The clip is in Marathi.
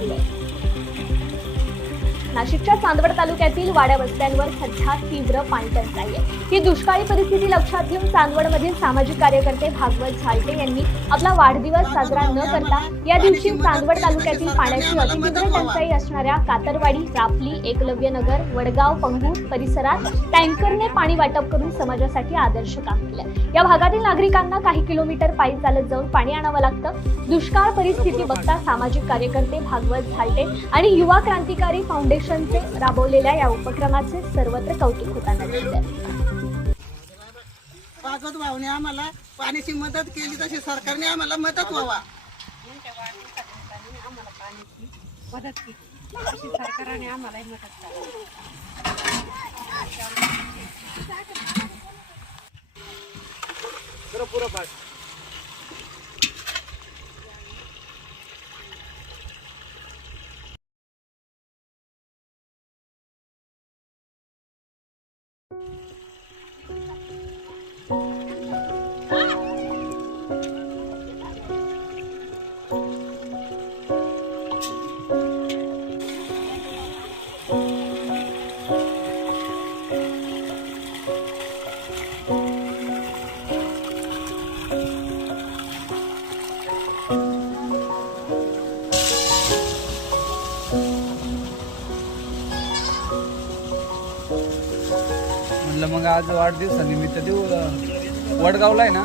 दिले. नाशिकच्या चांदवड तालुक्यातील वाड्या वस्त्यांवर सध्या तीव्र पाणीटंचाई आहे. ही दुष्काळी परिस्थिती लक्षात घेऊन चांदवडमधील सामाजिक कार्यकर्ते भागवत झालटे यांनी आपला वाढदिवस साजरा न करता या दिवशी चांदवड तालुक्यातील पाण्याची अतितीव्र टंचाई असणाऱ्या कातरवाडी, रापली, एकलव्यनगर, वडगाव, पंगूर परिसरात टँकरने पाणी वाटप करून समाजासाठी आदर्श काम केलं. या भागातील नागरिकांना काही किलोमीटर पायी चालत जाऊन पाणी आणावं लागतं. दुष्काळ परिस्थिती बघता सामाजिक कार्यकर्ते भागवत झालटे आणि युवा क्रांतिकारी फाउंडेशनचे राबवलेल्या या उपक्रमाचे सर्वत्र कौतुक होताना दिसते. भागवत भाऊने आम्हाला पाण्याची मदत केली, तशी सरकारने आम्हाला मदत व्हावा. सरकारने आम्हाला मदत करावी. म्हणलं मग आज वाढदिवसानिमित्त देऊ. वडगावला आहे ना